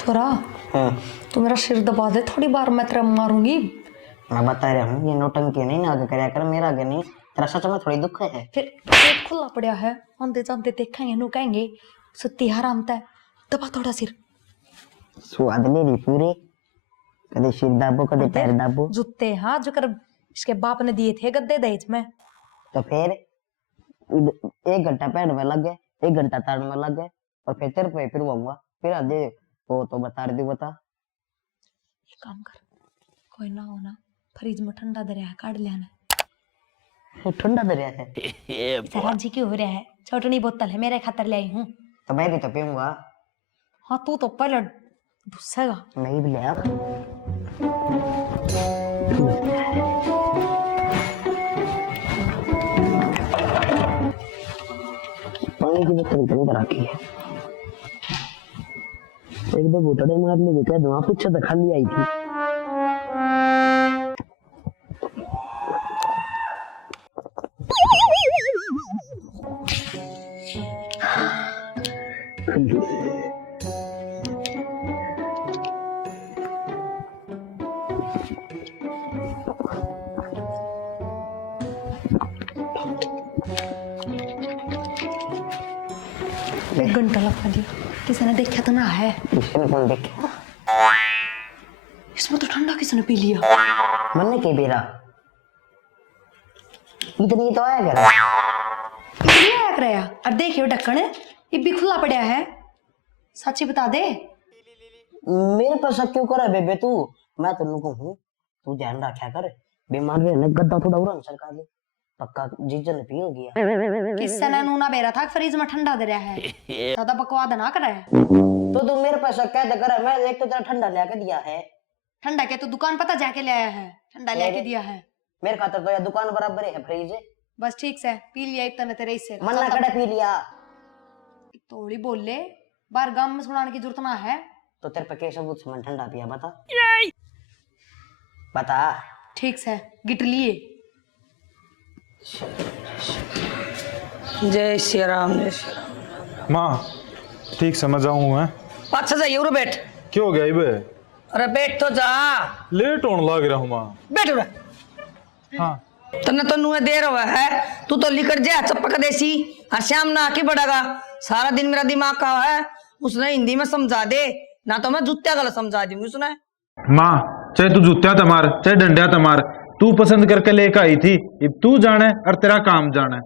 छोरा तू मेरा सिर दबा दे थोड़ी बार, मैं तेरा मारूंगी। मैं बता रहा हूँ ये नौटंकी नहीं ना आगे कराया कर, मेरा आगे नहीं। तेरा सच में थोड़ी दुख है। फिर पेट खुला पड़ा है, आंते जानते देखेंगे नु कहेंगे सत्ती हरामता है। दबा थोड़ा सिर। स्वाद ले रही पूरे, कदे सिर दाबो कदे पैर दाबो। जूते हाँ जो कर इसके बाप ने दिए थे गद्दे दहेज में। तो फिर 1 घंटा पैर में लग गए, 1 घंटा ताड़ में लग गए, और फिर तेरे पे फिर वंगा फिर आधे वो तो बता रही बता। एक काम कर, कोई ना हो ना फ्रिज में ठंडा दरिया है, काट लेना। वो ठंडा दरिया है सराज जी क्यों हो रहा है? छोटनी बोतल है, मेरे खातर ले आई हूँ। तो मैं भी तो पीऊंगा। हाँ तू तो पहले घुसेगा। नहीं भी ले आ। पानी की बोतल बंद रखी है। एक दो घुटने मारने को कह दो, पूछा तो खाली आई थी। एक घंटा लगा दिया, किसी ने देखा तो ना है? इसने कौन देखा? इसमें तो ठंडा किसने पी लिया? मन्ने के बेरा इतनी तो आया करा। इतनी आया कराया? अब देखियो ढक्कन ये भी खुला पड़ा है, सच्ची बता दे। मेरे पर शक क्यों कर बेबे तू? मैं तेनू कहूं तू ध्यान रखा कर, बीमार रहने गद्दा थोड़ा उड़न सरकार ले पक्का जीजन पी हो गया। किसने ने नूना बेरा था फ्रिज में ठंडा दे रहा है, ज्यादा बकवाद ना करे। तो तू मेरे पर शक कैसे कर? मैं एक तो तेरा ठंडा लेके दिया है। ठंडा क्या? तो दुकान पता जाके ले आया है, ठंडा लेके दिया है। मेरे खातर तो यह दुकान बराबर है फ्रिज। बस ठीक से पी लिया एक तने तेरे इससे मन्ना कड़े पी लिया। थोड़ी बोल ले, बार गांव में सुनाने की जरूरत ना है। तो तेरे पे के सबूत से ठंडा पिया बता बता। ठीक से गिट लिए। जय श्री राम, जय श्री राम। माँ ठीक समझ आऊँ मैं। अच्छा जाइए उरे बैठ। क्यों हो गया इबे? अरे बैठ तो जा, लेट होने लग रहा हूँ माँ। बैठ उरे। हाँ तन्ने तो नुए देर हुआ है, तू तो लिकट जा चपक देसी। हर शाम ना आके बढ़ेगा, सारा दिन मेरा दिमाग का है। उसने हिंदी में समझा दे, ना तो मैं जूत्या गलत समझा दूंगी उसने। माँ चाहे तू जूत्या तमार चाहे डंडिया तमार, तू पसंद करके लेकर आई थी, अब तू जाने और तेरा काम जाने।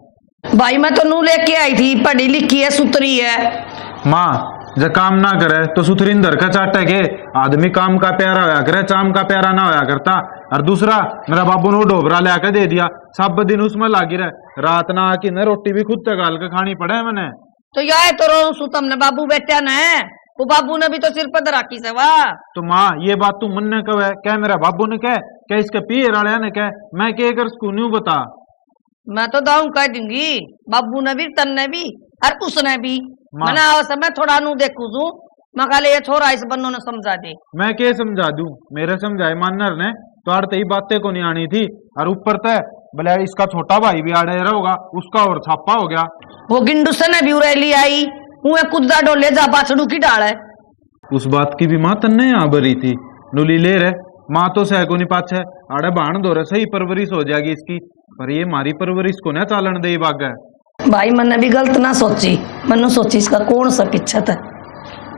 भाई मैं तो नू लेके आई थी, पढ़ी लिखी है, सुतरी है। माँ जब काम ना करे तो सुथरिंदर का चाटे के आदमी काम का प्यारा होया करे, चाम का प्यारा ना होया करता। और दूसरा मेरा बाबू ने डोबरा लेकर दे दिया, सब दिन उसमें लागी रहे, रात ना आके न रोटी भी खुद तक गाल के खानी पड़े मैंने। तो यार तो रो सुतम ने बाबू बैठा न, वो बाबू ने भी तो सिर पर राखी से वाह। तो माँ ये बात तू मन ने कहे क्या मेरा बाबू ने कह क्या इसके पिए राड़िया ने कह, मैं क्या कर सकूं न्यू बता। मैं तो दाऊ कह दूंगी, बाबू ने भी तन्ने भी और उसने भी। मैंने आवश्यक मैं थोड़ा नू देखू तू, मैं कहा ये छोरा इस बन्नों ने समझा दे। मैं क्या समझा दूं, मेरे समझाए मानर ने तो आड़ते ही बातें को नहीं आनी थी। और ऊपर तय भले इसका छोटा भाई भी आड़े रहोगा, उसका और छापा हो गया। वो गिंडू से ने भी उड़ेली आई, उहे कुद्दा डोले जा बाछड़ू की डाल है। उस बात की भी माँ तन्ने यहाँ भरी थी, नुली ले रहे माँ तो सह को नहीं पाछे आड़े बाण दो रहे, सही परवरिश हो जाएगी इसकी। पर ये मारी परवरिश को न चालन दे बाग है। भाई मैंने भी गलत ना सोची, मैंने सोची इसका कौन सा किच्छत है।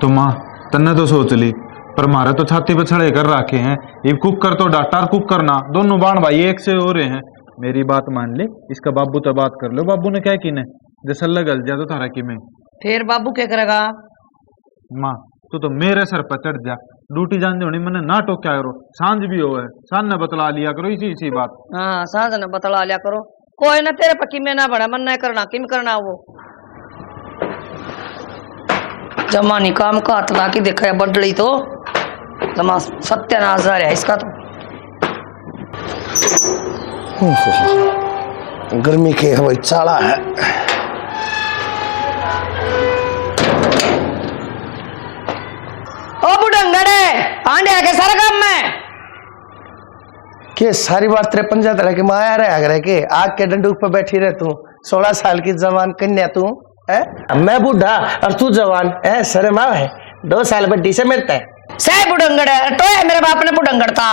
तो माँ तन्ने तो सोच ली, पर मारे तो छाती पे छड़े कर रखे हैं। ये कुकर तो डाटा और कुकर ना, दोनों बाण भाई एक से हो रहे हैं। मेरी बात मान ले, इसका बाबू तो बात कर लो। बाबू ने क्या की ने जैसा लगल जा तो थारा की में फिर बाबू क्या करेगा? माँ तू तो मेरे सर पर चढ़ जा, ड्यूटी जान होनी मैंने ना टोक्या करो, सांझ भी हो है सांझ ने बतला लिया करो इसी बात। हाँ सांझ ने बतला लिया करो, कोई ना तेरे पक्की में ना बड़ा मन नहीं करना, किम करना वो जमानी काम का हाथ ला के देखा है बदली तो जमा सत्यानाश है इसका तो। गर्मी के हवाई चाला है। ओ बुढ़ंगड़े आंडे के सारा काम में के सारी बात तेरे पंजा तरह के माया रहे के आग के डंडूक पर बैठी रहे तू, 16 साल की जवान कन्या तू है, मैं बूढ़ा और तू जवान है। शर्म आवे 2 साल बड्डी से मिलता है। सह बुढ़ंगड़ है तो है मेरे बाप ने बुढ़ंगड़ था।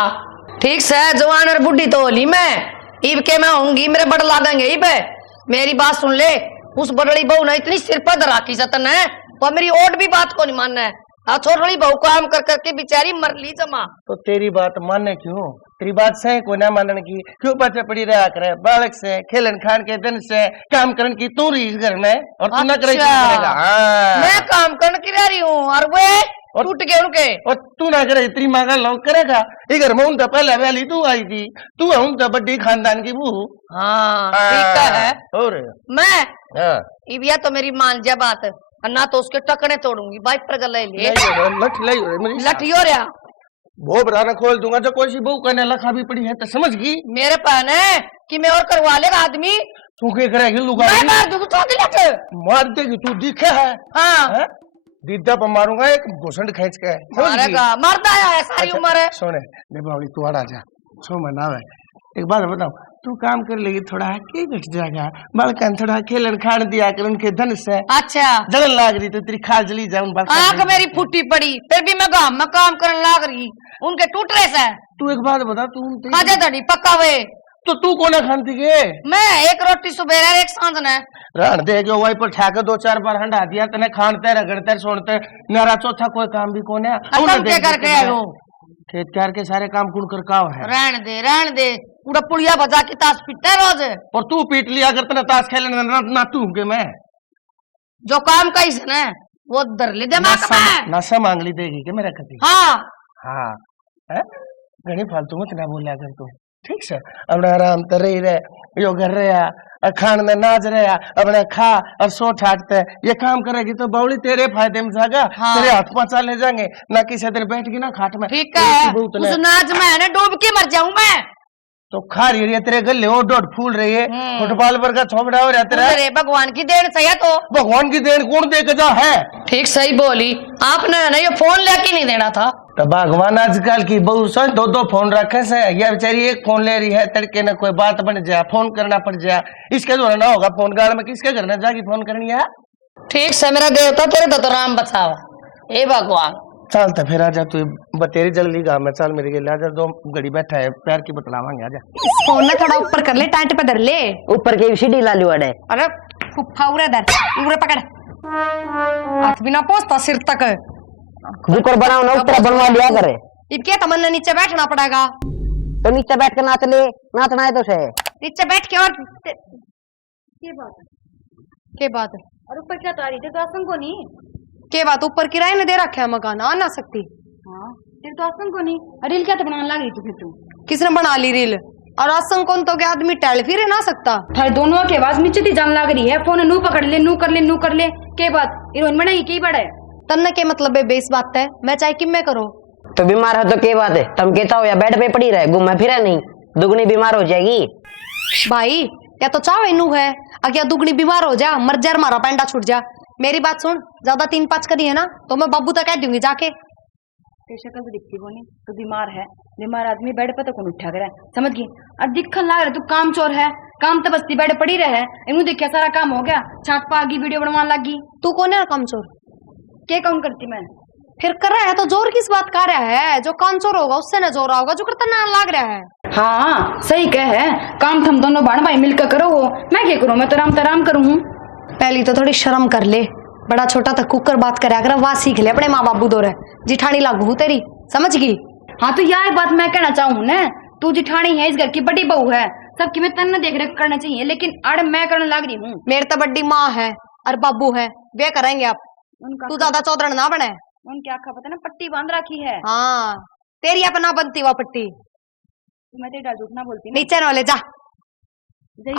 ठीक से जवान और बुढ़ी तो होली मैं ईब के मैं होंगी मेरे बड़ लागेंगे ईब। मेरी बात सुन ले, उस बड़ड़ी बहू ने इतनी सिर पर राखी सतन है और मेरी और भी बात को नहीं मानना है। छोटी बहू काम कर करके बेचारी मर ली जमा। तो तेरी बात माने क्यों? तेरी बात से को ना मानने की क्यों पीछे पड़ी रहा करे? बालक से खेलन खान के दिन से काम करने की तू रही घर में और तू ना करे करेगा। हाँ। मैं काम करने की रह रही हूँ और वे टूट गए उनके और तू ना करे तेरी माँ का लोग करेगा। इधर में उनका पहले वाली तू आई थी, तू है उनका बड्डी खानदान की बहू। हाँ ठीक है। और मैं हाँ इबिया तो मेरी मान जा बात और ना तो उसके टकने तोड़ूंगी बाइक पर गले ले लठियो रहा वो बराना खोल दूंगा जो कोई सी बहू कहने लखा भी पड़ी है तो समझ गई मेरे पान है कि मैं और करवा लेगा आदमी। तू क्या करेगी लुगा? मैं मार दूंगा तो लट मार देगी तू दिखे है? हाँ दीदा पर मारूंगा एक घुसंड खींच के। मारेगा मरता है सारी उम्र है। सोने दे तू आ जा सो मना है। एक बात बताओ, तू काम कर लेगी थोड़ा के बैठ जाएगा बालकन थोड़ा खेलन खान दिया कर उनके धन से। अच्छा जलन लाग रही तो तेरी खाल जली जाए उन आंख मेरी फूटी पड़ी फिर भी मैं गांव में काम करने लाग रही उनके टूट रहे से। तू एक बात बता, तू आजा धड़ी पक्का वे तो तू कोना खानती के? मैं एक रोटी सुबह एक सांझ ने रहन दे जो वही पर ठाकर 2-4 बार हंडा दिया तने खानते रगड़ते सोनते मेरा चौथा कोई काम भी कोने क्या करके आयो खेत कार के सारे काम कुल कर काव है। रहन दे पूरा पुड़िया बजा के ताश पीटते रोज और तू पीट लिया अगर तने ताश खेलने ना तू के मैं जो काम का ही ना वो दर ले दिमाग में नशा मांग ली देगी के मेरा कभी। हाँ हाँ घनी फालतू मत ना बोलिया कर तू ठीक से अपना आराम तो रही रहे यो घर रहा खान में नाच रहा अपने खा और सो ठाकते ये काम करेगी तो बावली तेरे फायदे में जाएगा। हाँ। तेरे हाथ पांच ले जाएंगे ना किसी दिन बैठ गई ना खाट में। ठीक है उस नाच में है ना डूब के मर जाऊं मैं तो खा रही है तेरे गले ओ डोट फूल रही है फुटबॉल पर का छोपड़ा हो रहता है। भगवान की देन सही है तो भगवान की देन कौन दे के जा है? ठीक सही बोली आपने ना ये फोन लेके नहीं देना था। तो भगवान आजकल की बहू सो 2-2 फोन रखे से ये बेचारी एक फोन ले रही है तड़के न कोई बात बन जाए फोन करना पड़ जाए इसके द्वारा ना होगा फोन गाड़ में किसके घर में जाके फोन करनी है? ठीक से मेरा देवता तेरे तो राम बचावा ए भगवान। चल तो फिर आजा तू बतेरी जल्दी गाँव में चल मेरे लिए आजा 2 घड़ी बैठा है पैर की बतलावांगे आजा। फोन ना थोड़ा ऊपर कर ले टाइट पे धर ले ऊपर के सीढ़ी ला लियो अड़े। अरे फुफ्फा उरे धर उरे पकड़ हाथ बिना पहुंचता सिर तक ऊपर बनाओ ना ऊपर बनवा लिया करे। इब क्या तमन्ना नीचे बैठना पड़ेगा तो नीचे बैठ के नाच ले नाचना है तो से नीचे बैठ के और के बात है और ऊपर क्या तारी थे तो को नहीं के बात ऊपर किराए ने दे रखा है मकान आ ना सकती। हाँ तेरे तो को नहीं रील क्या तो बनाने लग रही तू फिर तू किसने बना ली रील और आसंग कौन तो क्या आदमी टैल फिर ना सकता थारे दोनों के आवाज नीचे थी जान लग रही है फोन नू पकड़ ले नू कर ले के बात हीरोइन बनाई की बड़ा है तन्ने के मतलब है बेस बात है मैं चाहे कि मैं करो तो बीमार है तो क्या बात है तुम कहता हो या बेड पे पड़ी रहे घूमे फिरे नहीं दुगनी बीमार हो जाएगी भाई या तो चाहो इनू है अगर दुगनी बीमार हो जा मर जा मारा पैंडा छूट जा। मेरी बात सुन ज्यादा 3-5 करी है ना तो मैं बाबू तक कह दूंगी जाके तेरी शक्ल तो दिखती को नहीं तो बीमार है बीमार आदमी बेड पे तो कौन उठा करे समझ गई और दिखन लग रहा तू काम चोर है काम तो बस्ती बेड पड़ी रहे इन्हों देखिया सारा काम हो गया छात पा गई वीडियो बनवाने लगी तू कौन है काम चोर क्या काम करती मैं फिर कर रहा है तो जोर किस बात कर रहा है जो काम चोर होगा उससे ना जोर होगा जो करता ना लग रहा है। हाँ सही कह है काम थम दोनों बहन भाई मिलकर करो हो मैं क्या करूँ मैं तो राम करूँ हूँ। पहली तो थोड़ी शर्म कर ले बड़ा छोटा तक कुकर बात करे अगर वाह सीख ले अपने माँ बाबू दौरे जिठानी लागू तेरी समझ गई। हाँ तो यह बात मैं कहना चाहूँ ना तू जिठानी है इस घर की बड़ी बहू है सबकी मैं तन्ना देख रेख करना चाहिए लेकिन अड़ मैं करने लग रही हूँ। मेरे तो बड़ी माँ है और बाबू है वे करेंगे आप तू ज्यादा चौधरण ना बने उनकी आँखा पता ना पट्टी बांध रखी है। हाँ तेरी अपना बनती हुआ पट्टी मैं तेरा झूठ ना बोलती नीचे न ले जा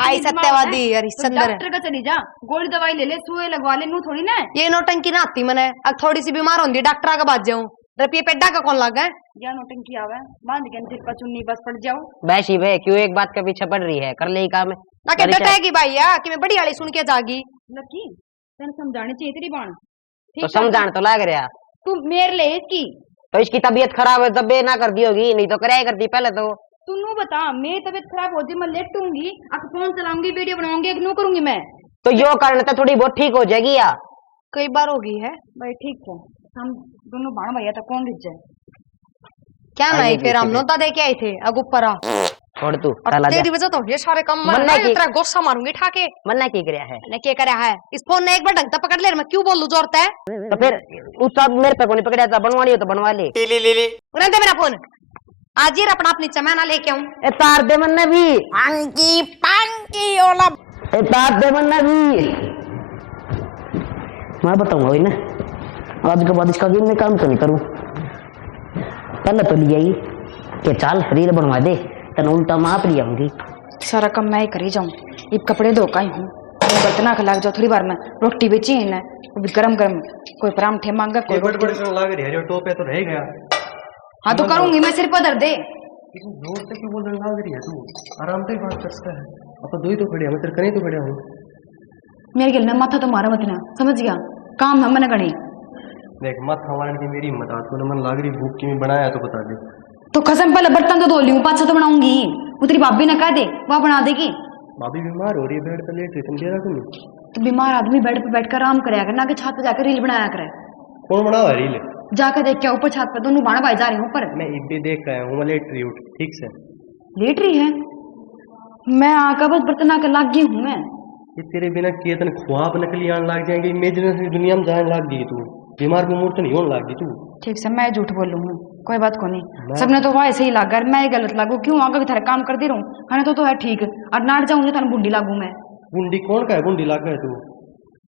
आई सत्यवादी हरिश्चंद्र डॉक्टर का चली जा गोली दवाई ले ले सुई लगवा ले नू थोड़ी ना ये नौटंकी ना आती मैंने अब थोड़ी सी बीमार होती डॉक्टर का बात जाऊं रुपये पेड्डा का कौन लगा या नौटंकी आवे बांध के सिर पर चुन्नी बस पड़ जाओ वैसी वे क्यों एक बात के पीछे पड़ रही है कर ले काम ना के डटेगी भाई या कि मैं बड़ी वाली सुन के जागी लकी तेन समझानी चाहिए तेरी बाण तो समझाने तो लग रहा तू मेरे ले इसकी तो इसकी तबीयत खराब है तब ना कर दी होगी नहीं तो कराया करती पहले तो तू नू बता मेरी तबीयत खराब होती मैं लेटूंगी फोन चलाऊंगी वीडियो बनाऊंगी नू करूंगी मैं तो यो कारण तो थोड़ी बहुत ठीक हो जाएगी या कई बार होगी है भाई ठीक है हम दोनों बाण भैया तो कौन रिझ जाए। क्या नहीं फिर हम नोता दे के आए थे अब ऊपर आ छोड़ तू और कल आ जा। तेरी वजह तो ये सारे काम मन्ना मैं की- तेरा गुस्सा मारूंगी ठाके मन्ना की करया है ने क्या करया है इस फोन ने एक बार ढंग से पकड़ ले मैं क्यों बोलूं जोरते है तो फिर उस सब मेरे पे को नहीं पकड़या था, बनवा लियो तो बनवा ले। उन्हें दे मेरा फोन आज ही अपना नीचे मैं ना लेके आऊं ए तार दे मन्ना भी पांकी ओला ए तार दे मन्ना भी मैं बताऊंगा वही ना आज के बाद इसका भी मैं काम तो नहीं करूं। पहले तो लिया ही कि चाल रील बनवा दे तन उल्टा माप लिया आऊंगी। सारा काम मैं ही करी जाऊं। ये कपड़े धो का ही हूँ बर्तन आके लग जाओ थोड़ी बार में रोटी बेची है ना वो भी गरम गरम कोई परांठे मांगा कोई रोटी। लग रही है टोप है तो रह गया। हाँ तो करूंगी मैं सिर पर दर्द दे। जोर से क्यों बोलने लग रही है तू? आराम से बात करता है। अब तो दो ही तो खड़े हैं, मैं तेरे कहीं तो खड़े हूँ। मेरे गिल ना माथा तो मारा मत ना समझ गया काम है मैंने गणी। देख मत हमारे की मेरी मत तूने मन लाग रही भूख की मैं बनाया तो बता दे। तो कसम पहले बर्तन तो धो ली हूँ पाछा तो बनाऊंगी वो तेरी भाभी ने कह दे वह बना देगी। भाभी बीमार हो रही है बेड पे लेट रही तुम दे रहा तुम। तो बीमार आदमी बेड पे बैठकर आराम कराया कर ना कि छत पे जाकर रील बनाया करे। कौन बना रही है? जाकर देख के ऊपर छत पे दोनों बाण भाई जा रहे हैं ऊपर। मैं इब भी देख आया हूँ, मैं लेट रही उठ ठीक से। लेट रही है मैं आकर बस बर्तन आकर लाग गई हूँ मैं। ये तेरे बिना किए तन ख्वाब नकली आने लग जाएंगे, इमेजिनरी दुनिया में जाने लग गई तू। बीमार बीमार तो नहीं होने लग गई तू। ठीक से मैं झूठ बोल लूंगी कोई बात को नहीं सबने तो वह ऐसे ही लागा मैं ही गलत लागू क्यों आगे भी थारे काम करती रहूं खाने तो है ठीक और नाट जाऊंगी थाने बुंडी लागू मैं। गुंडी कौन का है? गुंडी लग गए तू।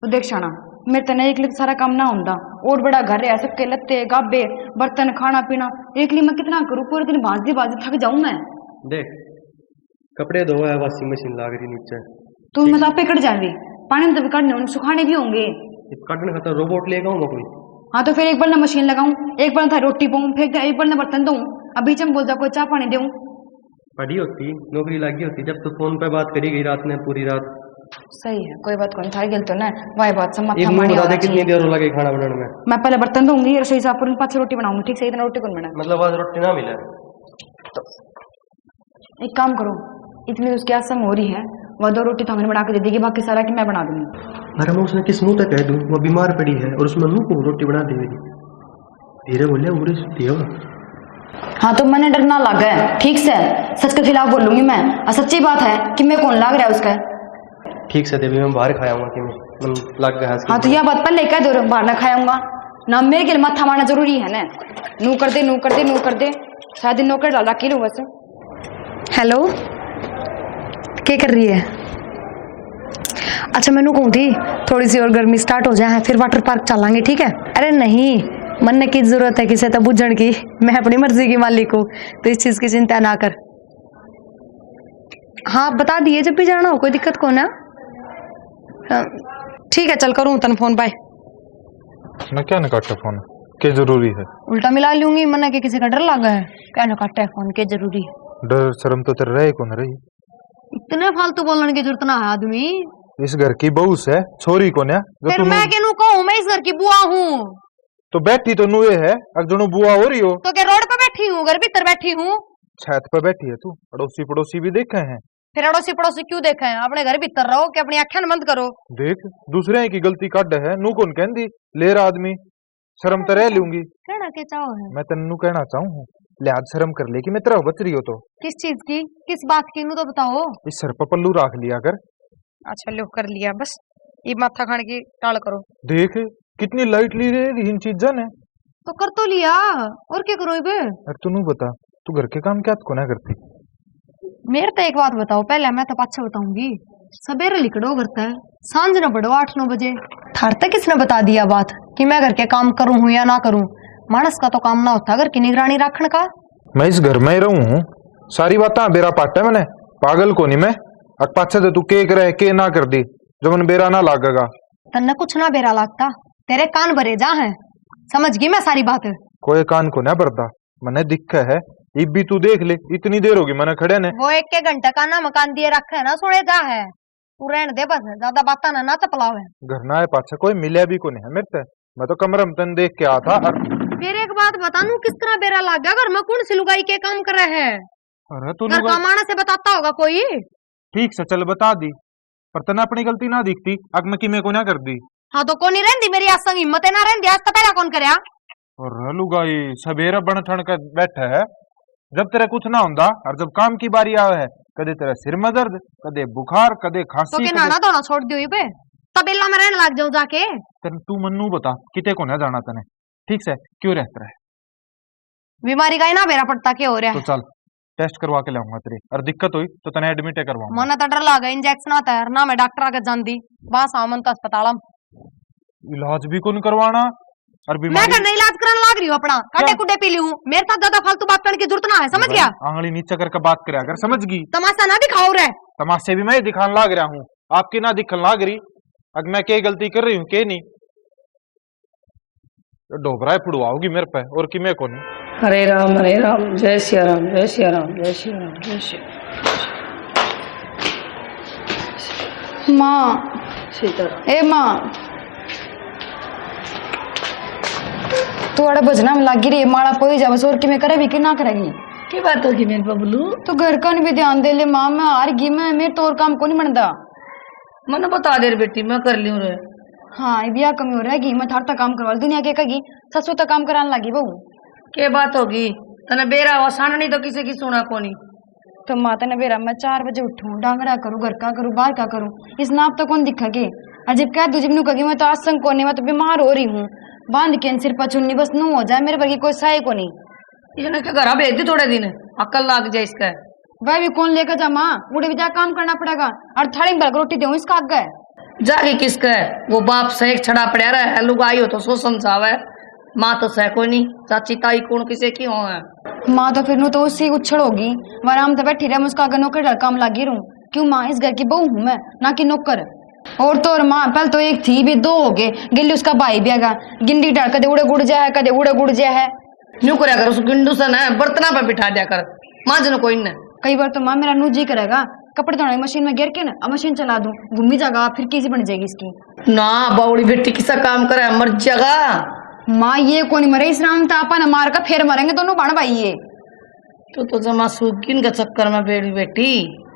तो देख शाना मेरे तने एक लिख सारा काम ना होता और बड़ा घर है सबके लत्ते गाबे बर्तन खाना पीना एक मैं कितना करूँ पूरे दिन बाजी थक जाऊं मैं। देख कपड़े धोया है वॉशिंग मशीन लग रही नीचे। तो मैं तो आपे कट जाएंगे पानी तो भी कटने होंगे सुखाने भी होंगे। कटने खाता रोबोट लेगा हूँ कोई। हाँ तो फिर एक बार ना मशीन लगाऊं एक बार था रोटी पाऊं फिर एक बार ना बर्तन दूं अब बीच में बोल जा कोई चाय पानी दूं। पढ़ी होती नौकरी लगी होती जब तो फोन पे बात करी गई रात में पूरी रात। सही है कोई बात को नहीं था गिल तो ना वही बात से एक माथा मुंह मारी बता दे होना कितनी चाहिए। देर लगे खाना बनाने में? मैं पहले बर्तन दूंगी रसोई साफ करूंगी पाँच रोटी बनाऊंगी ठीक से इतना रोटी कौन बना। मतलब आज रोटी ना मिले तो एक काम करो इतनी उसकी आसम हो रही है वह दो रोटी तो हमें बना के दे देगी बाकी सारा कि मैं बना दूंगी। अरे मैं उसने किस मुंह तक कह दूं वो बीमार पड़ी है और उसमें मुंह को रोटी बना दे मेरी। धीरे बोले उड़ी सुती है वो। हाँ तो मैंने डर ना लगा है ठीक से सच के खिलाफ बोलूंगी मैं और सच्ची बात है कि मैं कौन लाग रहा है उसका। ठीक से देवी मैं बाहर खाया हूँ कि मैं लग गया। हाँ तो यह बात पहले कह दो बाहर ना खाऊंगा ना मेरे के लिए माथा मारना जरूरी है ना नू कर दे नू कर दे नू कर दे शायद नौकर डाल रखी लू बस। हेलो क्या कर रही है? अच्छा मैनू कहूँ थी थोड़ी सी और गर्मी स्टार्ट हो जाए फिर वाटर पार्क चलांगे ठीक है। अरे नहीं मन की जरूरत है किसी तब बुझण की मैं अपनी मर्जी की मालिक हूँ तो इस चीज की चिंता ना कर। हाँ बता दिए जब भी जाना हो कोई दिक्कत को ना। हाँ, ठीक है चल करूँ तन फोन बाय। मैं क्या न काटा फोन के जरूरी है? उल्टा मिला लूंगी मन के किसी का डर लगा है क्या न काटा है फोन के जरूरी है। डर शर्म तो तेरे रहे कौन रही? इतने फालतू बोलने की जरूरत ना है आदमी। इस घर की बहू से छोरी को ना फिर मैं केनू कहूँ मैं इस घर की बुआ हूँ तो बैठी तो नुए है अगजनो बुआ हो रही हो तो क्या रोड पे बैठी हूँ घर भीतर बैठी हूँ। छत पे बैठी है तू अड़ोसी पड़ोसी भी देखे हैं। फिर अड़ोसी पड़ोसी क्यों देखे हैं अपने घर भीतर रहो कि अपनी आंखें बंद करो। देख दूसरे की गलती काट है नू कौन कहती ले रहा आदमी शर्म तो रह लूंगी। कहना के चाहो है मैं तेनू कहना चाहूँ लिहाज शर्म कर ले कि मैं तेरा बच रही हो तो किस चीज की किस बात की नू तो बताओ। इस सर पर पल्लू रख लिया कर। अच्छा लो कर लिया बस ये माथा खाने की टाल करो। देख कितनी लाइट ली रही इन चीजों ने तो कर तो लिया और क्या करो इबे। अरे तू नू बता तू घर के काम क्या को ना करती? मेरे तो एक बात बताओ पहले मैं तो पाछे बताऊंगी सवेरे लिकड़ो करता है सांझ न बढ़ो 8-9 बजे थार तक किसने बता दिया बात कि मैं घर के काम करूं हूं या ना करूं। मानस का तो काम ना होता घर की निगरानी रखने का। मैं इस घर में ही रहूं हूँ सारी बातें बेरा पाटा है मैंने पागल को नहीं मैं अक पाछे तो तू के करे के ना कर दी जो मन बेरा ना लागेगा। तन्ने कुछ ना बेरा लागता तेरे कान भरे जा हैं समझ गई मैं सारी बात। कोई कान को ना भरता मैंने दिखा है इब भी तू देख ले इतनी देर होगी मैंने खड़े ने वो 1 घंटे का ना मकान दिए रखे है ना सुने जा है तू रहने दे बस ज्यादा बात ना चपलाव है। घर ना आए पाछे कोई मिले भी को नहीं है मेरे से मैं तो कमरे में तन देख के आ था और फिर एक बात बता नू किस तरह बेरा लाग गया घर में कौन सी लुगाई के काम कर रहे हैं अरे तू घर कमाने से बताता होगा कोई। ठीक से चल बता दी पर तना अपनी गलती ना दिखती अग मैं कि मैं को ना कर दी। हाँ तो कौन नहीं रहती मेरी आज संग हिम्मत है ना रहती आज तो पहला कौन करया और लुगाई सवेरे बन ठण कर बैठे है, जब तेरे कुछ ना होंदा और जब काम की बारी आवे है, कदे तेरा सिर में दर्द, कदे बुखार, कदे तो खांसी, क्या नहाना धोना छोड़ दियो पे तबेला में रहने लग जाओ जाके। तू मन्नू बता किते को ना जाना तने, ठीक से क्यों रहता है? बीमारी का ही ना बेरा पड़ता क्या हो रहा तो है। चल टेस्ट करवा के लाऊंगा तेरी, और दिक्कत हुई तो तने एडमिट करवाऊंगा। मना तो डर लगा इंजेक्शन आता है ना, मैं डॉक्टर आगे जानती बस आमन तो अस्पताल इलाज भी कौन करवाना और मैं बीमारी करने इलाज कराने लग रही हूँ अपना, काटे कुटे पी ली हूँ, मेरे साथ ज्यादा फालतू बात करने की जरूरत ना है, समझ गया? आंगली नीचे करके बात करे अगर, समझ गई? तमाशा ना दिखाओ रे। तमाशे भी मैं ही दिखाने लाग रहा हूँ, आपकी ना दिखने लाग रही। अगर मैं क्या गलती कर रही हूँ के नहीं, डोबरा फुड़वाओगी मेरे पे और कि मैं कौन? हरे राम जय सिया राम जय सिया राम जय सिया राम जय सिया माँ सीताराम। ए माँ तू अड़े भजना में लगी रही माड़ा पोई जा बस, और कि मैं करे भी कि ना करेगी। की बात होगी मेरे बबलू? तो घर का भी ध्यान दे ले माँ, मैं हार गई, मैं मेरे तो और काम को नहीं बनता। मैंने बता दे रे बेटी, मैं कर लियो रे। हाँ ये बिया कमी हो रहेगी, मैं थार तक काम करवा दुनिया के कगी ससुर तक काम कराने लगी बहू। के बात होगी तने बेरा हुआ साननी तो किसी की सुना कोनी। तो माता ने बेरा मैं 4 बजे उठूं, डांगरा करूँ, घर का करूँ, बाहर का करूँ, इस नाप तो कौन दिखेगी? अजीब क्या तुझे नू कगी मैं तो आसंग को नहीं, मैं तो बीमार हो रही हूँ, बांध के सिर पर चुन्नी बस नू हो जाए, मेरे पर की कोई सहाय को नहीं। इसने के घर भेज दी थोड़े दिन, अकल लाग जाए इसका। वह भी कौन लेकर जा माँ, उड़े भी जा काम करना पड़ेगा, और थाली में भर के रोटी दूँ इसका आग गए। जागी किसका है? वो बाप से एक छड़ा पड़ा रहा है, लुगाई हो तो सो समझावे, माँ तो सह कोई नहीं, चाची ताई कौन किसे की हो है। माँ तो फिर नू तो उसी उछड़ होगी, आराम से बैठी रहे, मैं उसका नौकर डर काम लगी रहूं। क्यों माँ, इस घर की बहू हूँ मैं, ना कि नौकर। और तो और माँ पहले तो एक थी भी 2 हो गए, गिल्ली उसका भाई भी आगा, गिंडी डाल कदे उड़े गुड़ जाए, कदे उड़े गुड़ जाए है। न्यू करया कर, उस गिंडू से ना बर्तना पे बिठा दिया कर, माँ जन कोई न। कई बार तो माँ मेरा नू जी करेगा कपड़े धोने की मशीन में गिर के ना अब मशीन चला दूं, घूमी जाएगा, फिर कैसी बन जाएगी इसकी। ना बाउड़ी बेटी किसा काम करे, मर जाएगा। माँ ये कौन मरे, इस राम तापा न मार का फिर मरेंगे दोनों बाण भाई ये। तो जमा सूखिन के चक्कर में बेड़ी बेटी।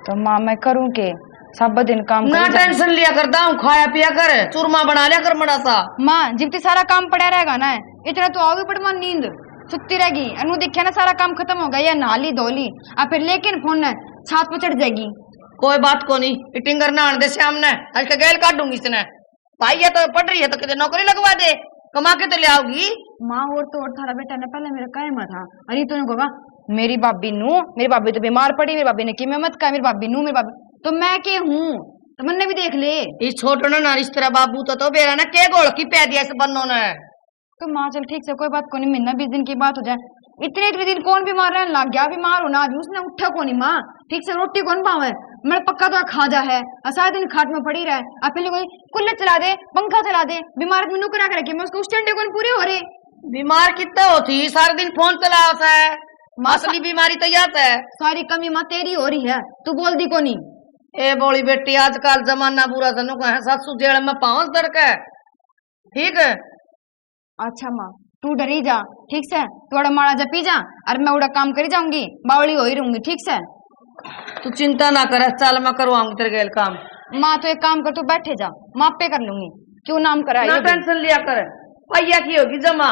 तो माँ मैं करूँ के, सब दिन काम ना करी जाऊं। टेंशन लिया करता हूँ, खाया पिया कर, चूरमा बना लिया कर बड़ा सा। माँ जितनी सारा काम पड़ा रहेगा ना, इतना तो आओगी बड़ी माँ नींद सुत्ती रहेगी, अनु देखिए ना सारा काम खत्म हो गया, या नाली धोली और फिर लेकिन फोन न छात पर चढ़ जाएगी। कोई बात को नहीं, इटिंग करना आने दे श्याम ने, आज का गैल काट दूंगी इसने। भाई ये तो पढ़ रही है तो कितने नौकरी लगवा दे, कमा के तो ले आओगी। माँ और तो और थारा बेटा ने पहले मेरा कहमा था, अरे तूने कहा मेरी भाभी नू, मेरी भाभी तो बीमार पड़ी, मेरी भाभी ने की मैं मत कहा, मेरी भाभी नू, मेरी भाभी तो मैं के हूँ, तो मैंने भी देख ले। इस छोटो ने ना रिश्तेरा बाबू तो बेरा ना के गोल की पै दिया इस बन्नों ने। तो माँ चल ठीक से कोई बात को नहीं, महीना 20 दिन की बात हो जाए, इतने दिन कौन बीमार रहने लग गया, बीमार होना आदमी उसने उठा को नहीं माँ, ठीक से रोटी कौन पावे, मैं पक्का तो खा जा है, सारा दिन खाट में पड़ी रहे, अब पहले कोई कूलर चला दे, पंखा चला दे, बीमार आदमी नू करा के मैं उसको उस टंडे कौन पूरे हो रहे। बीमार कितना होती, सारा दिन फोन चला है, असली बीमारी तो याद है। सारी कमी माँ तेरी हो रही है, तू बोल दी को नहीं। ए बोली बेटी आजकल जमाना बुरा सनु कहे, सासू जेल में पांच दड़के, ठीक है। अच्छा माँ तू डरी जा, ठीक से थोड़ा माड़ा जा पी जा, और मैं उड़ा काम करी जाऊंगी, बावली हो ही रहूंगी, ठीक से। तू चिंता ना कर, चल मैं करवाऊंगी तेरे गेल काम। माँ तो एक काम कर, तू बैठे जा, माँ पे कर लूंगी, क्यों नाम करा ना टेंशन लिया कर, पैया की होगी जमा।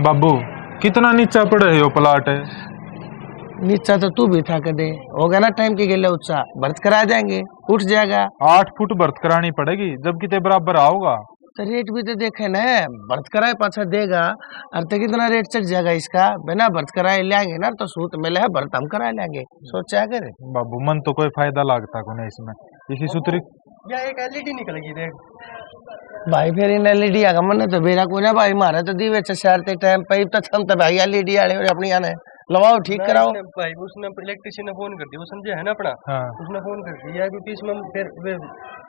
बाबू कितना नीचा पड़े है यो प्लाट है? नीचा तो तू भी था कदे, होगा ना टाइम के गेले उत्साह भर्त करा जाएंगे, उठ जाएगा। 8 फुट भर्त करानी पड़ेगी, जब कितने बराबर आओगा। तो रेट भी तो देखे ना, भर्त कराए पाछा देगा, और तो कितना रेट चढ़ जाएगा इसका, बिना भर्त कराए लेंगे ना तो सूत मिले है, भर्त हम करा लेंगे, सोचा करे। बाबू मन तो कोई फायदा लागता को नहीं इसमें, इसी सूत्री या एक एलईडी निकलेगी देख भाई, फिर इन एलईडी आगा मन तो बेरा को ना भाई, मारे तो दीवे चारते टाइम पे तो हम तो भाई एलईडी आले अपनी आने लवाओ, ठीक कराओ भाई। उसने इलेक्ट्रिशियन ने फोन कर दिया, वो समझे है ना अपना। हाँ। उसने फोन कर दिया क्योंकि इसमें फिर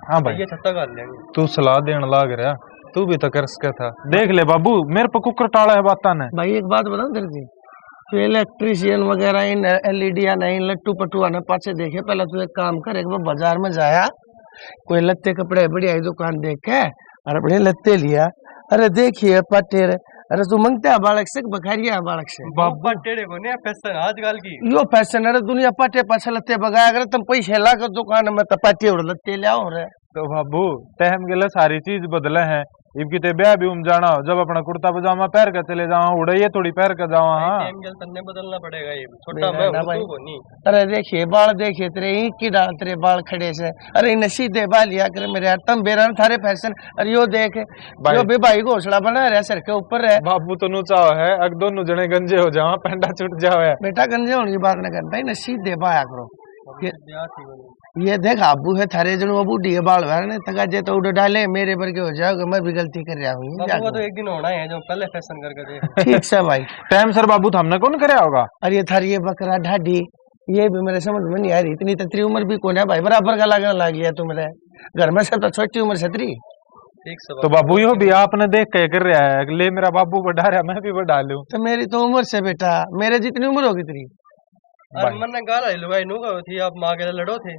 हाँ भाई ये छत्ता गाल लेंगे। तू सलाह देने लाग रहा, तू भी तो कर सका था, देख ले बाबू मेरे पर कुकर टाला है बात ने। भाई एक बात बताऊं तेरे जी, तो इलेक्ट्रिशियन वगैरह इन एलईडी या नहीं लट्टू पट्टू आने पाछे देखे, पहले तू एक काम कर, एक बार बाजार में जाया, कोई लत्ते कपड़े बढ़िया दुकान देख के और अपने लत्ते लिया, अरे देखिए पटेर, अरे तू मंगता है बालक से बखारिया बालक से बाबा टेढ़े को नहीं फैशन आजकल की यो फैशन, अरे दुनिया पटे पाछे लत्ते बगाया करे, तुम पैसे ला कर दुकान में तो पटे और लत्ते ले आओ रे। तो बाबू टाइम गेले सारी चीज बदले हैं, इब किते ब्याह भी जाना हो जब अपना कुर्ता पजामा पहन कर चले जाओ उड़े ये थोड़ी पहन कर जाओ। हाँ तन्ने बदलना पड़ेगा ये छोटा मैं हूं तू कोनी। अरे देखिए बाल देखिए तेरे एक की डाल तेरे बाल खड़े से। अरे इन सीधे बाल लिया कर मेरे यार तम बेरा थारे फैशन। अरे यो देख यो भी भाई घोसला बना रहा सर के ऊपर है। बाबू तो नुचा है अग दोनों जने गंजे हो जाओ पेंडा छूट जाओ है। बेटा गंजे होने की बात न करता है सीधे बाया करो। ये देख आबू है थारे जन वो बूढ़ी है बाल वाले तका जे तो उड़ डाले मेरे पर के हो जाओगे मैं भी गलती कर रहा हूँ। तो एक दिन होना है जो पहले फैशन करके देख। ठीक से भाई टाइम सर बाबू हमने कौन कराया होगा। अरे ये थारी ये बकरा ढाडी ये भी मेरे समझ में नहीं आ रही इतनी तत्री उम्र भी कौन है भाई बराबर का लगने लग गया तू मेरे घर में सब तो छोटी उम्र से तेरी। तो बाबू यो भी आपने देख के कर रहा है ले मेरा बाबू बढ़ा रहा मैं भी बढ़ा लूं। तो मेरी तो उम्र से बेटा मेरे जितनी उम्र होगी तेरी। अरे मैंने गाला लुगाई नुगा थी आप माँ के लड़ो थे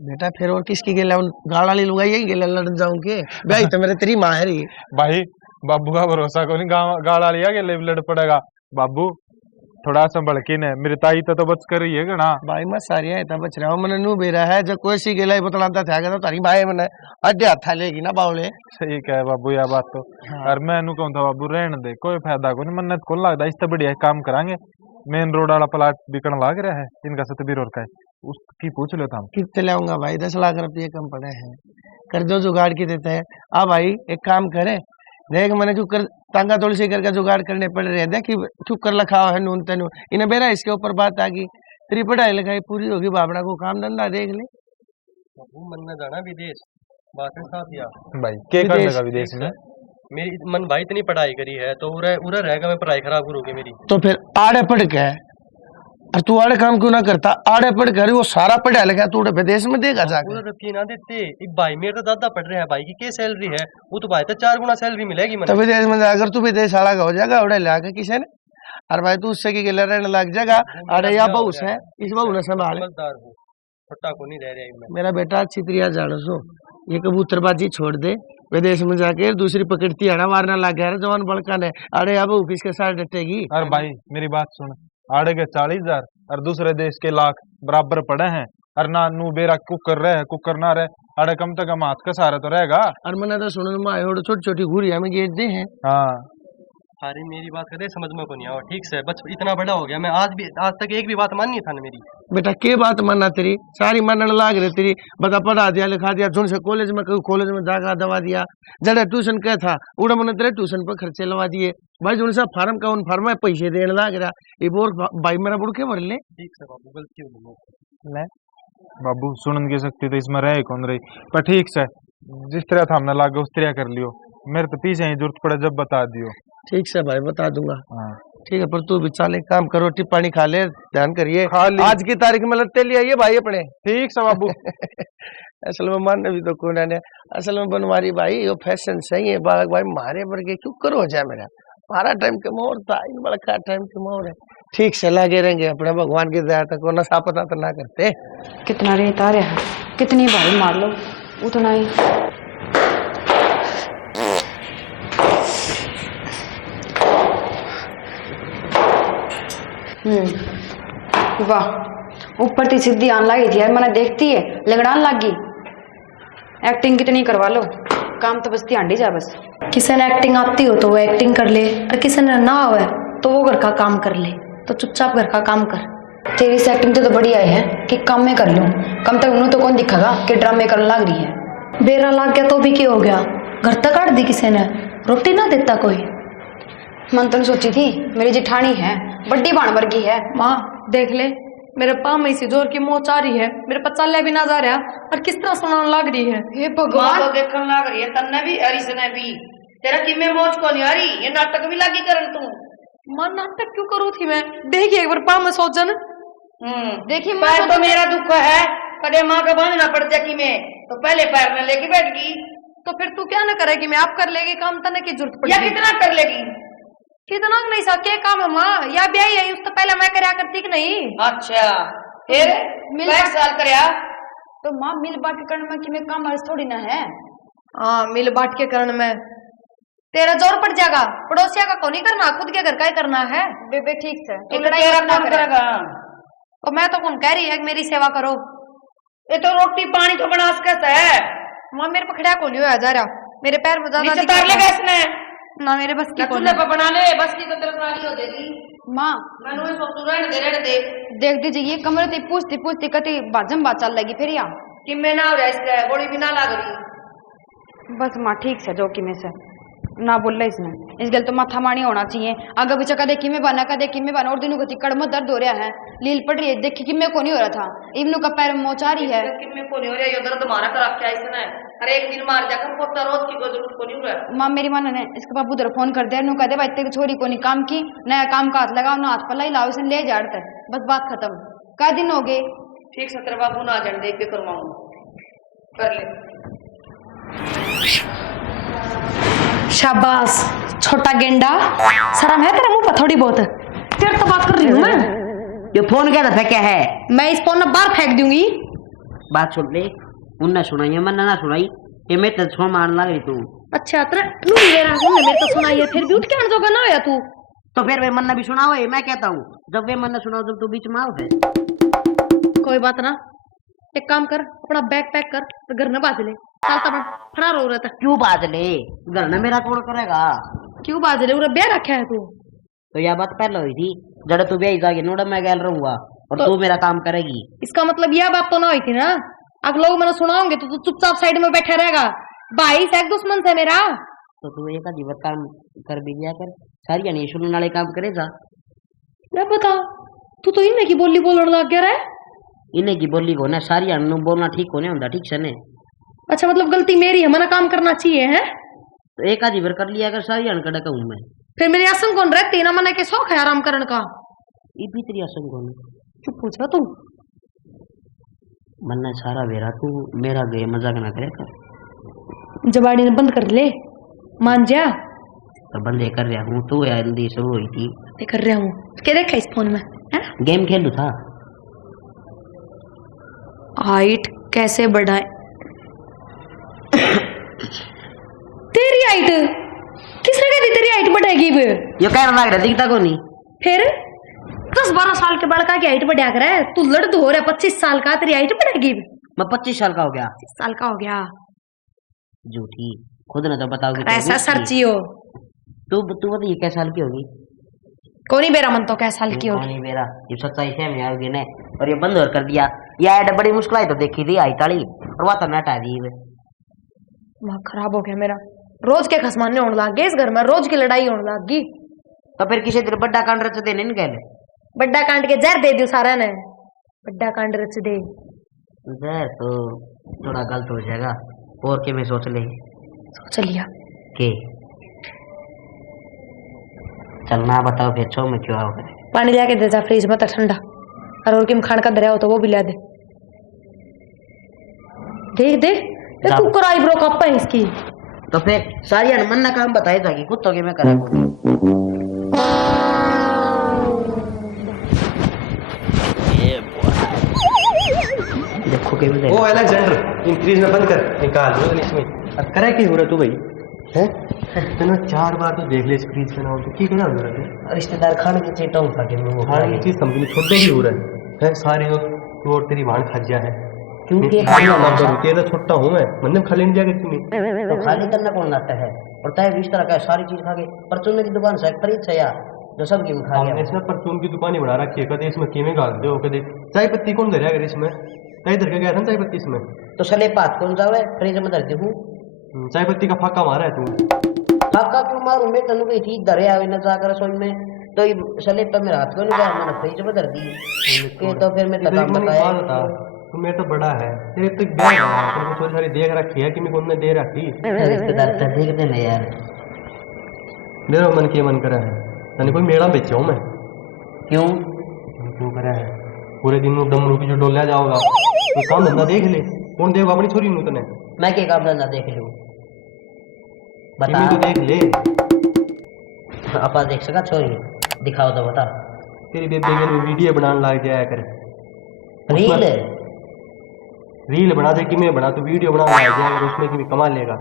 बेटा फिर और किसकी गेला गाला ली लुगाई यही गेला लड़ जाऊं के भाई तो मेरे तेरी माँ है रही। भाई बाबू का भरोसा को नहीं गाला लिया के लड़ पड़ेगा। बाबू थोड़ा संभल के ने मेरी ताई तो बच कर रही है गणा। भाई मैं सारी है बच रहा हूँ मैंने नू बेरा है जब कोई सी गेला बतलाता था तो तारी भाई मैंने अड्डे हाथा लेगी ना बावले। सही कहे बाबू यह बात तो। और मैं नु कहूँ था बाबू रहने दे कोई फायदा को नहीं मन्नत को लगता इससे बढ़िया काम करांगे। मेन रोड वाला प्लाट बिकन लाग रहा है इनका 70 और का है उसकी पूछ लो था कितने लाऊंगा भाई 10 लाख रुपये कम पड़े हैं कर दो जुगाड़ की देते हैं। अब भाई एक काम करे देख मैंने क्यों कर तांगा तुलसी करके जुगाड़ करने पड़ रहे हैं देख क्यों कर रखा है नून तेनू इन्हें बेरा इसके ऊपर बात आ गई तेरी पढ़ाई लिखाई पूरी होगी बाबड़ा को काम धंधा देख ले। मन में जाना विदेश बात है साथ यार भाई क्या करने का विदेश में मेरी मन भाई इतनी पढ़ाई करी है तो उरे रहेगा मैं पढ़ाई खराब करूंगी मेरी। तो फिर आड़े पढ़ के और तू आड़े काम क्यों ना करता आड़े पढ़ कर वो सारा पढ़ा लिखा तू विदेश में देगा जाकर। रुपये ना देते एक भाई मेरे तो ज्यादा पढ़ रहे हैं भाई की क्या सैलरी है वो तो भाई तो 4 गुना सैलरी मिलेगी तो विदेश में जाकर तू विदेश आड़ा का हो जाएगा उड़े लाके किसी ने और भाई तू उससे की रहने लग जाएगा। अरे या बहू है इस बहू ने संभाल छोटा को नहीं रह रहा मेरा बेटा अच्छी तरह जानो सो ये कबूतरबाजी छोड़ दे विदेश में जाके दूसरी पकड़ती आना मारना लग गया जवान बड़का ने। अरे अब किसके साथ डटेगी। अरे भाई मेरी बात सुन आड़े के 40,000 और दूसरे देश के लाख बराबर पड़े हैं और ना नू बेरा कुकर रहे कुकर ना रहे अरे कम से कम हाथ का सहारा तो रहेगा। और मैंने तो सुन छोटी छोटी घूरिया में गेट दे हैं। हाँ अरे मेरी बात करे समझ में को नहीं आओ ठीक से बच इतना बड़ा हो गया मैं आज तक एक भी बात माननी था ना मेरी। बेटा के बात मानना तेरी सारी मानने लाग रही तेरी बता पढ़ा दिया लिखा दिया झुन से कॉलेज में कॉलेज में जाकर दवा दिया जड़ा ट्यूशन क्या था उड़ा मैंने तेरे ट्यूशन पर खर्चे लगा दिए भाई झुन सा फार्म का उन फार्म में पैसे देने लाग रहा ये बोर भाई मेरा बुड़ के भर ले। ठीक से बाबू गलती हो ले बाबू सुन के सकती तो इसमें रहे कौन रही पर ठीक से जिस तरह था हमने लागे उस तरह कर लियो मेरे तो पीछे ही जरूरत पड़े जब बता दियो। ठीक से भाई बता दूंगा। ठीक है पर तू भी चल एक काम करो रोटी पानी खा ले ध्यान करिए आज की तारीख में लगते लिए आइए भाई अपने। ठीक से बाबू असल में मानने भी तो कौन है असल में बनवारी भाई यो फैशन सही है बालक भाई मारे पर के क्यों करो जाए मेरा मारा टाइम के मोर था इन बड़ा टाइम के मोर है। ठीक से लगे रहेंगे अपने भगवान की दया तक ना सापता तो ना करते। कितना रेत आ रहा है कितनी भाई मार लो उतना ही। वाह ऊपर थी सीधी आन लगी थी यार मैंने देखती है लगड़ान लग गई एक्टिंग कितनी करवा लो काम तो बसती आंडी जा बस। किसी ने एक्टिंग आती हो तो वो एक्टिंग कर ले और किसी ने ना आवे तो वो घर का काम कर ले तो चुपचाप घर का काम कर। तेरी से एक्टिंग तो बढ़िया है कि काम में कर लूं कम तक उन्हें तो कौन दिखेगा कि ड्रामे करने लग रही है। बेरा लग गया तो भी क्या हो गया घर तक काट दी किसी ने रोटी ना देता कोई। मन तो सोची थी मेरी जिठानी है बड्डी बाण वर्गी है। माँ देख ले मेरे पाँव में इसी जोर की मोच आ रही है मेरे पर चलने भी ना जा रहा और किस तरह सुनाने लग रही है। हे भगवान तो देखने लग रही है तन्ने भी हरी से भी तेरा किमे मौज को नहीं आ रही ये नाटक भी लगी करन तू। मां नाटक क्यों करूँ थी मैं देखिए एक बार पाँव में सोचन। देखिए पैर तो मेरा दुख है कदे माँ का बांधना पड़ जाए कि मैं तो पहले पैर में लेके बैठ गई तो फिर तू क्या ना करेगी मैं आप कर लेगी काम तने की जरूरत पड़ेगी या कितना कर लेगी कितना नहीं सा क्या काम है माँ या ब्याह है उससे पहले मैं करया करती कि नहीं। अच्छा फिर मिल साल करया तो माँ मिल बांट के करने में कि मैं काम थोड़ी ना है। हाँ मिल बांट के करने में तेरा जोर पड़ जाएगा पड़ोसिया का कौन ही करना खुद के घर का ही करना है। बेबे ठीक से तो तेरा कौन करेगा और मैं तो कौन कह रही है मेरी सेवा करो ये तो रोटी पानी तो बना सकता है। माँ मेरे पकड़िया को नहीं होया जा रहा मेरे पैर में ज्यादा नीचे दिक्कत उतार लेगा है। इसने ना मेरे बस की ना कोई चूल्हे पे बना ले, बस की तो तेरे वाली हो जाएगी। माँ मैंने वही सोचू रहने दे देख दीजिए ये कमरे ते पूछती पूछती कति बाजम बात चल लगी फिर यहाँ कि मैं ना हो रहा इसका गोली भी ना लाग रही। बस माँ ठीक से जो कि में से ना बोल रहे इसने इस गल तो माथा मानी होना चाहिए आगे पीछे कदे कि में बना कदे कि में बना और दिनों को चिकड़ में दर्द हो रहा है लील पड़ रही है देखी कि में को नहीं हो रहा था इवनू का पैर में मोचा रही है कि मैं को नहीं हो रहा ये दर्द मारा कर रखा है इसने। अरे एक दिन मार जाकर पोता रोज की कोई जरूरत को नहीं हो रहा। माँ मेरी माँ ने इसके बाबू उधर फोन कर दिया नू कहते भाई तेरी छोरी को नहीं काम की नया काम का हाथ लगाओ ना हाथ पल्ला ही लाओ इसे ले जाते बस बात खत्म कै दिन हो गए ठीक से तेरे बाबू ना जान देख के करवाऊंगा कर ले। शाबाश छोटा गेंडा, शर्म है तेरे मुंह पर थोड़ी बहुत? तेरे तो बात कर रही हूँ मैं। ये फोन क्या था क्या है? मैं इस फोन में बाहर फेंक दूंगी। बात सुन ले, उनने सुनाई है मन ना सुनाई ये मैं तो छोड़ मारने लग रही तू। अच्छा तेरा तू मेरा हमने मेरे को सुनाई है फिर भी उठ के आने जोगा ना होया तू। तो फिर वे मन ने भी सुनाओ है मैं कहता हूँ जब वे मन ने सुनाओ जब तू बीच में आओ फिर। कोई बात ना, एक काम कर अपना बैग पैक कर तो घर में बाज ले। चलता बड़ा फरार हो रहा था। क्यों बाज ले? घर में मेरा कौन करेगा? क्यों बाज ले? ब्याह रखा है तू। तो यह बात पहले हुई थी जब तू ब्याह जाएगी नोड़ा मैं गैल रहूंगा और तू मेरा काम करेगी। इसका मतलब यह बात तो ना हुई थी ना? अगर लोग मैंने सुनाओगे तो तू चुपचाप साइड में बैठा रहेगा। भाई से दुश्मन से मेरा। तो तू एक अजीब काम कर भी दिया कर सारी यानी सुनने वाले काम करे जा। मैं बता तू तो इन्हें की बोली बोलने लग गया रे। इन्हें की बोली को ना सारी यानी बोलना ठीक होने होता ठीक से ने। अच्छा मतलब गलती मेरी है, मना काम करना चाहिए है? तो एक आधी बार कर लिया अगर सारी यानी कड़ा कहूँ मैं फिर मेरी आसन कौन रहती ना मना के शौक है आराम करने का। ये भी तेरी आसन कौन? चुप पूछा तू मन्ना सारा वेरा तू मेरा गे मजाक ना करे कर। जबाड़ी ने बंद कर ले मान जा। तो बंदे कर रहा हूँ तू यार जल्दी शुरू हुई थी मैं कर रहा हूँ क्या देखा इस फोन में है? गेम खेलू था। हाइट कैसे बढ़ाए? तेरी हाइट किसने कह दी तेरी हाइट बढ़ेगी? ये कहना लग रहा दिखता को नहीं। फिर 10-12 साल के बड़का की हाइट बढ़ा कर है तू लड़ हो रहा 25 साल का तेरी हाइट बढ़ेगी? मैं 25 साल का हो गया। 25 साल का हो गया झूठी खुद ने तो बताओगी ऐसा सर्ची हो। तू बता ये क्या साल की होगी? कौन ही बेरा मन तो क्या साल की कौन होगी? नहीं मेरा ये सच्चाई से में आओगी ने और ये बंद कर दिया। ये ऐड बड़ी मुश्किल आई तो देखी थी आई ताली और वह तो नट आ दी दिमाग खराब हो गया मेरा। रोज के खसमाने होने लग गए इस घर में, रोज की लड़ाई होने लग गई। तो फिर किसी दिन बड्डा कांड रच देने नहीं गए? बड्डा कांड के जहर दे दियो सारा ने। बड्डा कांड रच दे जहर तो थोड़ा गलत हो जाएगा और के में सोच ले सोच लिया के चलना बताओ फिर छो में क्यों आओ करे? पानी लाके दे जा फ्रिज में तो ठंडा और किम खान का दरिया हो तो वो भी ला दे। देख देख जा। कुकर आईब्रो कप है इसकी। तो फिर सारी मन ना काम बताए जागी कुत्तों के मैं करा देखो के में ओ अलेक्जेंडर इन फ्रीज में बंद कर निकाल दो इसमें। अब करे की हो रहा तू भाई हैं? तूने 4 बार तो देख ले इस फ्रीज में ना हो तो की कहना हो रहा है? रिश्तेदार खाने की चीज उठा के मुंह खाने की चीज समझ छोटे ही हो रहा है सारी तू और तेरी भाण खा जा है क्योंकि तेरा छोटा हूँ मैं मतलब खा लेने जाकर तुम्हें तो खाली करना कौन आता है और तय इस तरह का सारी चीज खा के परचून की दुकान से खरीद से यार जो सब की खा हमने गया। इसमें परचून की दुकान ही बना रखी है कदे इसमें कीमे डाल दो कदे चाय पत्ती कौन धरे अगर इसमें कहीं धर के गया था चाय पत्ती इसमें तो सले पात कौन जावे फ्रिज में धर दे चाय पत्ती का फाका मारा है तू फाका क्यों मारू मैं तनु गई थी धरे आवे न जाकर रसोई में तो ये सले पर मेरा हाथ को नहीं गया मैंने फ्रिज में धर दी के तो फिर मैं काम बताया तू मेरे तो बड़ा है तेरे तो एक बैग है तेरे को थोड़ी सारी देख रखी है कि मैं कौन ने दे रखी रिश्तेदार तो देख दे ना यार मेरा मन के मन करा है तने कोई मेड़ा बेचे हूँ मैं क्यों क्यों करा है पूरे दिन दम रूपी जो डोलिया जाओगा तो काम धंधा देख ले कौन देगा अपनी छोरी नू तने मैं के काम धंधा देख लूं बता तो देख ले आपा देख सका छोरी दिखाओ तो बता तेरी बेबे के वीडियो बनाने लग जाया कर रील रील बना दे कि मैं बना तो वीडियो बना लग जाया कर उसमें भी कमा लेगा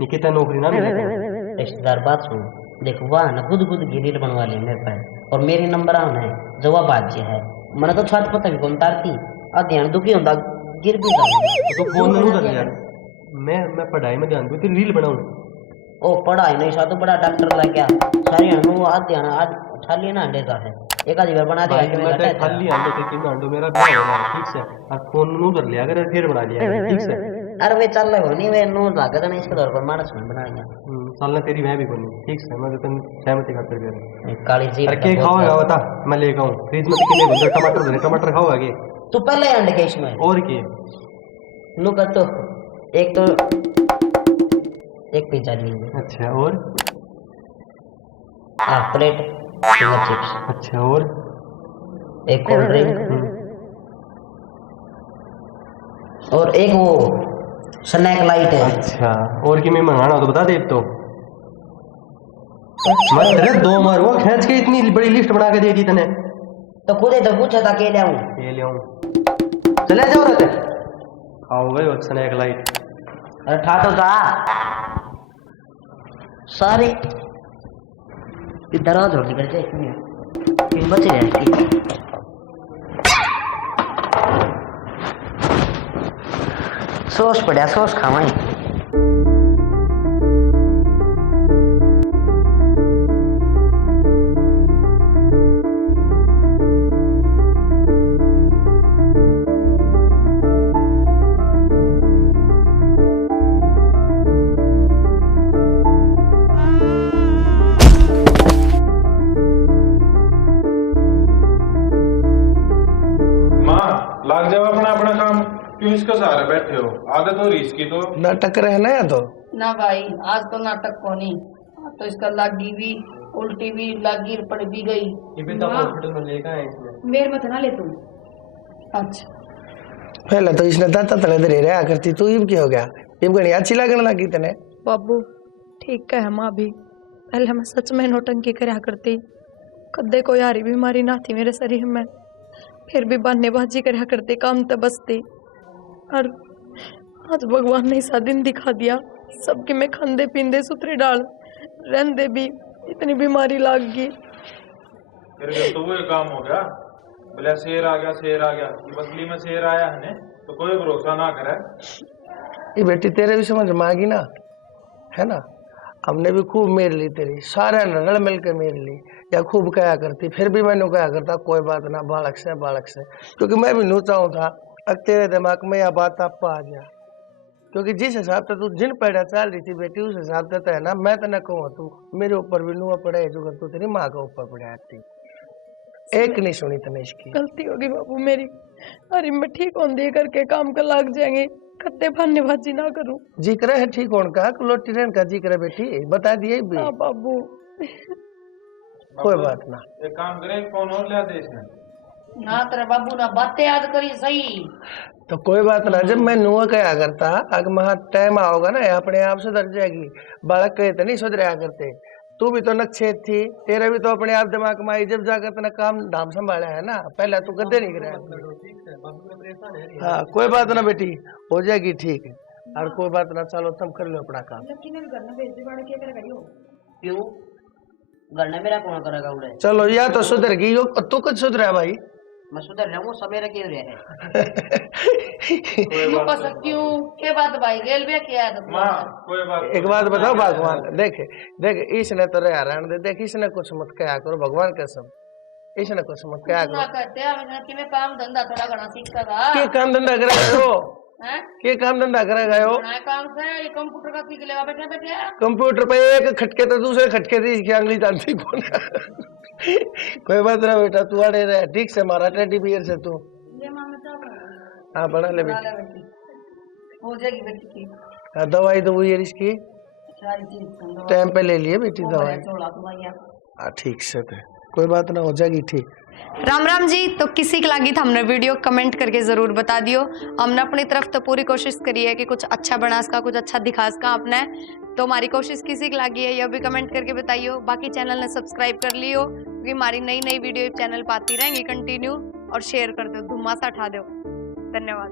निकिता नौकरी ना मिलेगा। रिश्तेदार बात सुन देखो वाह ना खुद की रील बनवा ली मेरे पास और मेरे नंबर आन है जवाब आज है मैंने तो छत पता भी कौन तारती आ ध्यान दुखी होता गिर भी तो फोन में उधर यार मैं पढ़ाई में ध्यान दूं, तेरी रील बनाऊं। ओ पढ़ाई नहीं सा, तू बड़ा डॉक्टर लग गया सारी हनु आज ध्यान आज खाली ना अंडे का है एक आधी बार बना दे भाई मैं तो खाली आंडो थे कि आंडो मेरा भी हो रहा है, ठीक से। और फोन नू कर लिया अगर फिर बना लिया कर, ठीक से। अरे वे चल रहा नहीं वे नू लागत नहीं इसके दौर पर मानस में बना लिया चल ना तेरी मैं भी बनी, ठीक से। मैं तो तुम सहमति खातिर कर रहा हूं। काली जी अरे के खाओगा बता, मैं लेके आऊं फ्रिज में कितने घंटे टमाटर धरे, टमाटर खाओगा के? तू पहले अंडे के इसमें और के नू कर तो एक पिज्जा लीजिए। अच्छा और हाफ प्लेट फिंगर चिप्स। अच्छा और एक कोल्ड ड्रिंक और एक वो स्नैक लाइट है। अच्छा और कि मैं मंगाना हो तो बता दे अब तो। मैं तेरे दो मार वो खींच के इतनी बड़ी लिस्ट बना के दे दी तने, तो खुद ही तो पूछा था के लाऊं ये ले आऊं। चले जाओ रहते आओ गए और स्नैक लाइट। अरे ठा तो था सारे इधर आ जोड़ निकल जाए क्यों बचे रहे सॉस पड़ा सॉस खावाई। लाग जाओ अपना अपना काम, क्यों इसका सहारा बैठे हो? आदत हो रही इसकी तो। नाटक रहना है तो ना भाई आज तो नाटक को नहीं, आज तो इसका लागी भी उल्टी भी लागी पड़ भी गई। ये भी तो हॉस्पिटल में लेकर आए इसमें। मेरे मत ना ले तुम। अच्छा पहले तो इसने दाता तले दे रहा करती तू इब क्या हो गया, इब गणी अच्छी लगने लगी तने। बाबू ठीक है माँ भी, पहले मैं सच में नौटंकी करया करती, कदे कोई हारी बीमारी ना थी मेरे शरीर में, फिर भी बहानेबाजी करया करती, काम तो बसती। और आज भगवान ने ऐसा दिन दिखा दिया, सबके में खांदे पींदे सुथरे डाल रहंदे भी इतनी बीमारी लाग गई। फिर जब तो वो काम हो गया, बोले शेर आ गया शेर आ गया, ये बसली में शेर आया है तो कोई भरोसा ना करे। ये बेटी तेरे भी समझ में आ गई ना, है ना। हमने भी खूब मेर ली तेरी, सारे रल मिल के मेर ली, या खूब कहा करती, फिर भी मैंने कहा करता कोई बात ना बालक से, क्योंकि मैं भी नू चाहूँ था अब तेरे दिमाग में यह बात आप आ गया, क्योंकि जिस हिसाब से तू जिन पैड़ा चल रही थी बेटी उस हिसाब से तो है ना। मैं तो न कहूँ तू मेरे ऊपर भी नुआ पड़ा है, जो तू तेरी माँ के ऊपर पड़ा थी, एक नहीं सुनी तने इसकी। गलती होगी बाबू मेरी, अरे मैं ठीक हों दे करके काम कर लाग जाएंगे, कत्ते बहानेबाजी ना करूं। जिक्र है ठीक होने का, लोटी रहने का जिक्र है बेटी, बता दिए भी। हाँ बाबू कोई बात ना, एक काम करे कौन और लिया दे इसमें ना तेरे बाबू ना बातें याद करी सही। तो कोई बात ना, जब मैं नुआ कहा करता अगर महा टाइम आओगा ना अपने आप सुधर जाएगी। बालक कहे तो नहीं सुधरा करते, तू भी तो नक्षेत थी, तेरा भी तो अपने आप दिमाग में आई जब जाकर तेना काम धाम संभाला है ना, पहले तू गद्दे नहीं कराया। हाँ कोई बात ना बेटी, हो जाएगी ठीक, और कोई बात ना, चलो तुम कर लो अपना काम। क्यों घर ने मेरा कौन करेगा उड़े? चलो या तो सुधर गई हो, तू कुछ सुधरा भाई। मैं सुधर रहा हूँ सवेरे क्यों रहे हैं क्यों कर सकती हूँ के बात भाई गेल भी किया है तो माँ कोई बात। एक बात बताओ भगवान, देख इसने तो रहा रहने दे, देख इसने कुछ मत कहा करो भगवान कसम, इसने कुछ मत कहा ना करो। करते हैं कि मैं काम धंधा थोड़ा घना सीखता था। के काम धंधा करेगा हो, हैं? के काम धंधा करेगा हो? बड़ा काम से ये कंप्यूटर का सीख लेगा बैठे बैठे। कंप्यूटर पे एक खटके तो दूसरे खटके से इसकी अंगली जानती कौन है। कोई बात ना बेटा, तू अड़े रहे ठीक से, मारा टेडी बियर से तू। ये मामा चाह हाँ बना ले बना बेटी, ले बेटी, हो जाएगी बेटी की हाँ, दवाई तो ये इसकी सारी चीज टाइम पे ले लिए बेटी दवाई। चोला तुम्हारी हाँ ठीक से थे, कोई बात ना, हो जाएगी ठीक। राम राम जी। तो किसी के लागी था हमने वीडियो कमेंट करके जरूर बता दियो, हमने अपनी तरफ तो पूरी कोशिश करी है कि कुछ अच्छा बना इसका, कुछ अच्छा दिखा इसका आपने, तो हमारी कोशिश किसी की लागी है यह भी कमेंट करके बताइयो। बाकी चैनल ने सब्सक्राइब कर लियो, क्योंकि हमारी नई नई वीडियो चैनल पाती रहेंगी कंटिन्यू, और शेयर कर दो, धुमासा उठा दो। धन्यवाद।